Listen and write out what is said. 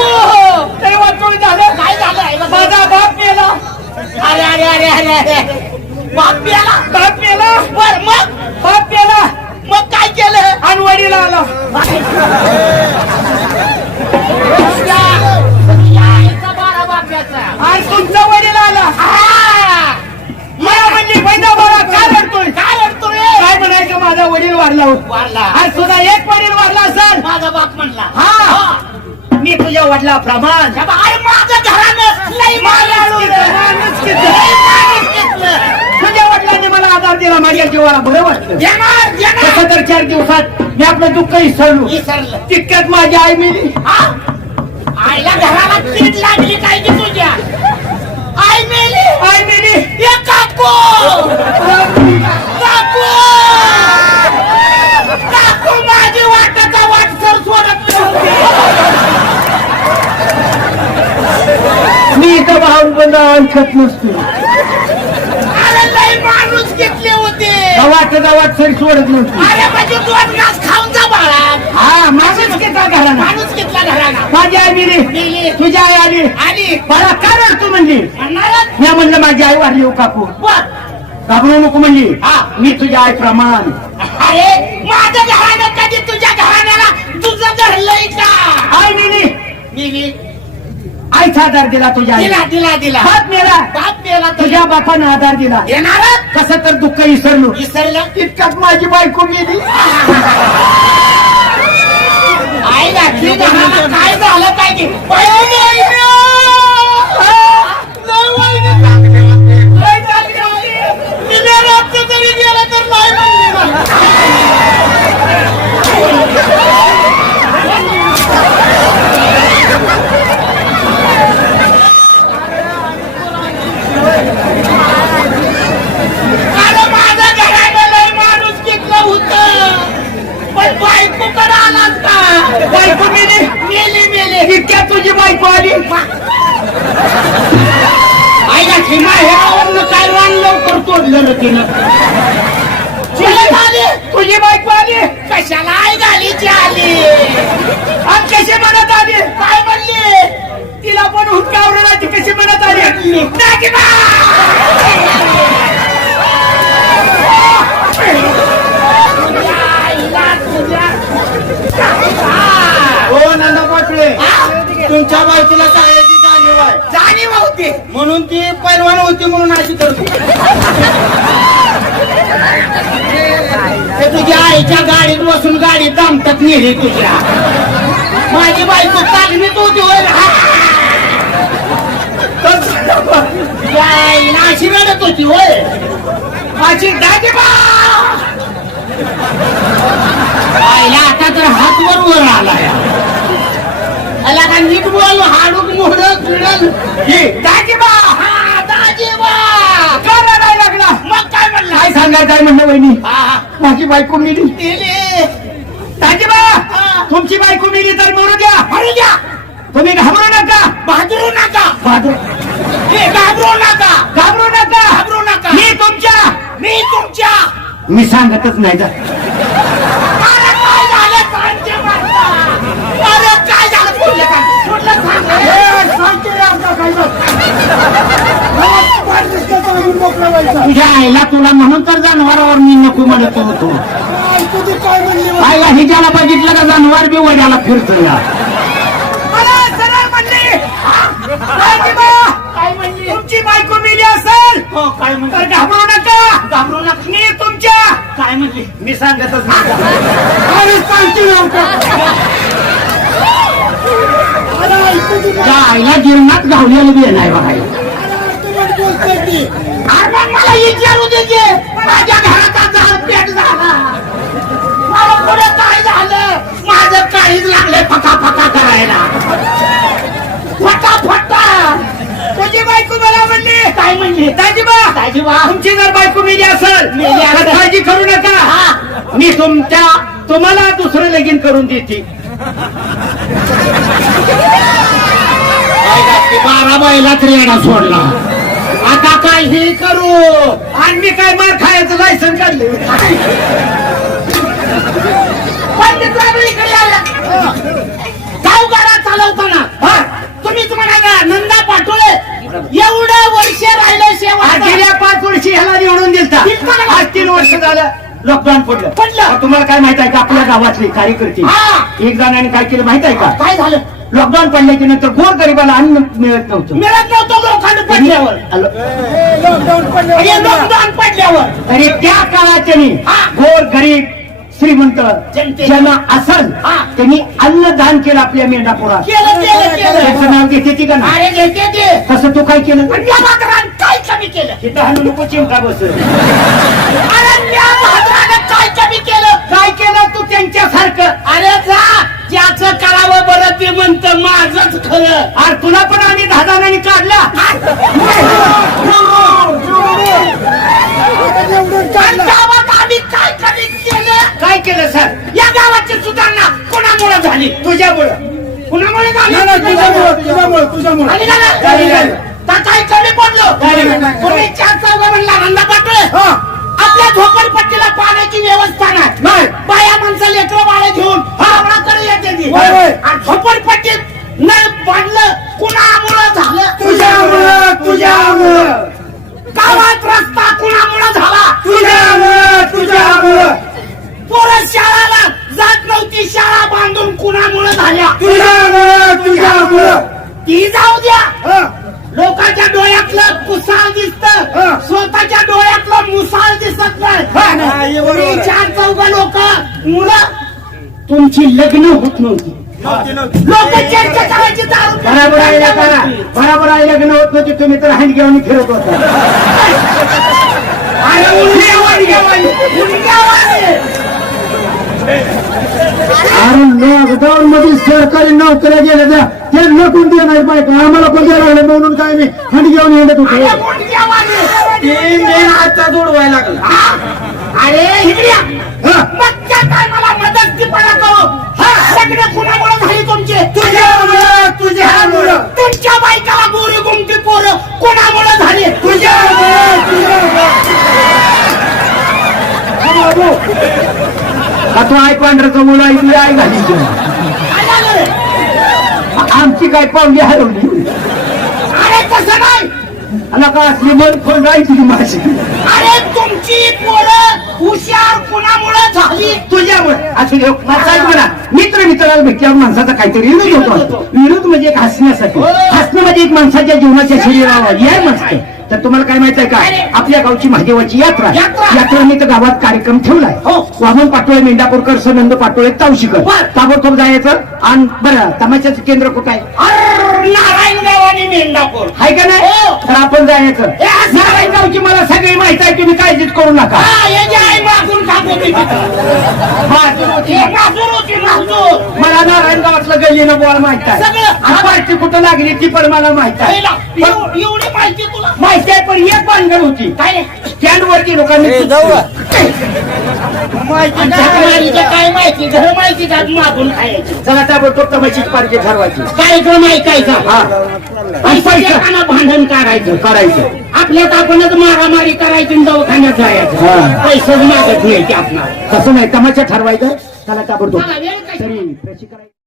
काकू तरी वाटून झालं काय झालं आहे बघ. माझा बाप मेला अरे अरे अरे अरे अरे बाप प्याला बाप मेला बर मग बाप मेला मग काय केलं आणि वडील आला या या आईचा बारा बाप्याचा आणि तुमचा वडील आला हा! मला म्हणजे पैदा बरा काय रडतोय काय रडतो रे काय म्हणायचं माझा वडील वारला होता वारला आज सुद्धा एक वडील वारला असेल माझा बाप म्हणला हा. वडिला प्रमाण माझं घरानं लई माल आलो रे. माणूस किती? लई माणूस घेतलं. तुझ्या वडिलांनी मला आधार दिला माझ्या जीवाला बरं वाटलं येणार तर चार दिवसात मी आपलं दुःख विसरलो विसरलं तितक्यात माझी आई मेली हा? आईला घराला कीड लागली काय की तुझ्या आई मेली आई मेली ए काकू काकू काकू माझी वाटाचा वाटसर सोडत नव्हती मी इथं भाऊन ऐकत नसतो. अरे लई माणूस घेतले होते. वाटत वाट सरी सोडत नसतो अरे म्हणजे दोन घास खाऊन जा बाळा. हा माझंच घेता घराला. माणूस घेतला घराला. माझी आई मेली मेली. तुझी आई आली. आणि मला काय रडतो म्हणली? म्हणणारच. मी म्हणलं माझी आई वारली हो काकू. बर. घाबरू नको म्हणली. हा. मी तुझ्या आई प्रमाण. अरे माझ्या घरानं कधी तुझ्या घराण्याला तुझं धरलंय का? आई मेली आईचा आधार दिला तुझ्या आई दिला दिला दिला. बाप मेला. बाप मेला तुझ्या. तुझ्या बापानं आधार दिला. येणारच कसं तर दुःख विसरलो विसरलं इतक्यात माझी बायको गेली. आई घातली काय झालं काय की पळून येईल. लय वहिनी चांगली होती. लय चांगली होती. तिने रात्र जरी गेलं तर नाही म्हणली मला. अरे माझ्या घरानं लय माणूस घेतलं होतं पण बायको कडे आलास का बायको गेली मेली मेली इतक्यात तुझी बायको आली आईला खिमा हेरावरनं काय रान लवकर तोडलं ना तिनं. चुलत आली तुझी बायको आली. कशाला आई झाली ती आली? आणि कशी म्हणत आली? काय म्हणली? तिला पण हुंकावलं ती कशी म्हणत आली? नागिबा! तुझ्या आईला तुझ्या हो नाना पाटले हा? तुमच्या बायकोला चालायची जाणीव आहे. जाणीव होती. म्हणून ती पैलवान होती म्हणून अशी करते. ते तुझ्या आईच्या गाडीत बसून गाडी दामटत नेली तुझ्या. माझी बायको तालमीत होती होय. तुझ्या आईला अशी रडत होती होय. माझी दादी बा आईला आता तर हात वर वर आलाय. आला का नीट बोल हाडूक मोड किडल हे दाजीबा! हा दाजीबा! का रडायला लागला. मग काय म्हणला? काय सांगायचं आहे म्हणलं वहिनी? माझी बायको मिली. गेले दाजीबा हा. तुमची बायको मिली तर मरू द्या. म्हणू द्या. तुम्ही घाबरू नका. बहादरू नका. बहादूर हे घाबरू नका. घाबरू नका. घाबरू नका. मी तुमच्या. मी तुमच्या. मी सांगतच नाही जा अरे काय झालं सांगते मारता. अरे काय झालं कुठलं काय कुठलं सांग तुझ्या आईला तुला म्हणून तर जनावरावर मी नको म्हणत होतो. आईला हिच्याला बघितलं का जनावर बी वड्याला फिरतो या काय म्हणली? तुमची बायको मिली असेल. हो काय तर घाबरू नका. घाबरू नका. मी तुमच्या काय म्हणली? मी सांगतच नाही. अरे सांगते त्या आईला जीवनात गावलेलं बी नाही बघायला. अरे मला विचारू दे की. माझ्या घराचा झाड पेट झाला. मला पुढे काय झालं? माझं काळीच लागले फका फका करायला. फटा फटा तुझी बायको मला म्हणली. काय म्हणली? दाजीबा. दाजीबा. तुमची जर बायको मिली असेल मेली असेल. तर काळजी करू नका. हा. मी तुमच्या तुम्हाला दुसरं लगीन करून देते. बारा बैलात रेडा सोडला. आता काय हे करू? आणि मी काय मार खायचं? लायसन काढले. गावगाडा चालवताना. हा? तुम्हीच म्हणाला नंदा पाटोळे एवढं वर्ष राहिलं सेवा गेल्या पाच वर्षी ह्याला निवडून दिलता. आज तीन वर्ष झालं. लॉकडाऊन पडलं. पडलं. तुम्हाला काय माहीत आहे का? आपल्या गावातले कार्यकर्ते. एक जणांनी काय केलं माहीत आहे का? काय झालं? लॉकडाऊन पडल्याच्या नंतर गोर गरिबाला अन्न मिळत नव्हतं. मिळत नव्हतं लोखंड पडल्यावर. लॉकडाऊन पडल्यावर. तरी त्या काळात त्यांनी. गोर गरीब श्रीमंत. ज्यांना असल. त्यांनी अन्नदान केलं आपल्या मेंढापुरात. त्याचं नाव घेते ती का? अरे तसं तू काय केलं? काय कमी केलं? तिथं हलू नको चिमटा बस अरे या मात्रानं काय कमी केलं काय केलं तू त्यांच्यासारखं? अरे जा! ज्याचं करावं बरं ते म्हणतं माझच खरं. अरे तुला पण आम्ही जणांनी काढला? गावात आम्ही काय कमी केलं काय केलं सर? या गावाची सुधारणा कोणामुळे झाली? तुझ्यामुळं. कुणामुळे झाली? तुझ्यामुळं तुझ्यामुळं तुझ्यामुळं. झाली का नाही? झाली, झाली. तर काय कमी पडलो? झाली. तुम्ही चार चौघ म्हणला नंदा पाटोळे आपल्या झोपडपट्टीला पाण्याची व्यवस्था नाही. बाया माणसं लेकरं बाळे घेऊन हावडाकडे येते. आणि झोपडपट्टीत नळ बांधलं कुणामुळं झालं? तुझ्यामुळं तुझ्यामुळं. गावात रस्ता कुणामुळं झाला? तुझ्यामुळं तुझ्यामुळं. पोरं शाळाला जात नव्हती शाळा बांधून कुणामुळं झाल्या? तुझ्यामुळं तुझ्यामुळं. ती जाऊ द्या हं. लोकांच्या डोळ्यातलं कुसाळ दिसत हा. स्वतःच्या डोळ्यातलं मुसाळ दिसत हा, नाही हे बरोबर आहे. तुम्ही चार चौघ लोक मुलं तुमची लग्न होत नव्हती. लोक चर्चा करायची बराबर आहे करा. बराबर आहे लग्न होत नव्हती तुम्ही तर हँड घेऊन फिरत होता. अरे लॉकडाऊन मध्ये सरकारी नोकऱ्या गेल्या त्या. त्यांना कोण देणार बायका? आम्हाला कोण द्यायला लागले म्हणून काय मी हंड घेऊन येत अरे होतो उलट्यावानी. ते मेन हातचा जोडवायला लागला? अरे इकडे या. हा. मग त्या टायमाला मदतीपणा करू हा, लग्न कुणामुळे झाली तुमची. तुझ्यामुळं तुझ्यामुळं तुमच्या बायकाला गोरी गुमटी पोरं कोणामुळे झाली? तुझ्यामुळं तुझ्यामुळं का तो आय पांढऱ्याचं मुलं ऐकली आई झालं? आमची काय पावली हरवली? अरे कसं नाही. आला का असली मन राहायची माझी. अरे तुमची पोरं हुशार कुणामुळे झाली? तुझ्यामुळे. असं म्हणा मित्र मित्राला भेटल्यावर माणसाचा काहीतरी विरोध होतो. विरोध म्हणजे एक हसण्यासाठी. हसणं म्हणजे एक माणसाच्या जीवनाच्या शरीरावर या नसते तर तुम्हाला काय माहीत आहे का? आपल्या गावची महादेवाची यात्रा. यात्रा. यात्रेने तर गावात कार्यक्रम ठेवलाय. हो. वामन पाटोळे मेंढापूरकर संबंध पाटोळे तावशीकर. ताबडतोब जायचं. आणि बरं तमाशाचं केंद्र कुठं आहे? हाय का नाही? हो. तर आपण जायचं हे असं नारायण गावची मला सगळी माहिती आहे तुम्ही काळजीच करू नका. हा याची आई मागून खात. हे मला नारायण गावातलं गल्लीनं बोळ माहीत आहे. सगळं. आणि पार्टी कुठं लागली ती पण मला माहीत आहे. पण एवढी माहिती तुला? माहिती आहे पण एक भानगड होती. काय स्टँड वरती लोकांनी माहिती काय माहिती? घर माहिती? का? मागून खायची. चला ताबडतोब तमाशीची पार्टी ठरवायची. कार्यक्रम ऐकायचा हा. आणि पैसे पैसा. देताना भांडण काढायचं. करायचं आपल्यात आपणच मारामारी करायची आणि दवाखान्यात जायचं. हा. पैसेच मागत नाही ते आपणाला. तसं नाही तमाशा ठरवायचं. चला ताबडतोब तरी प्रशिक्षण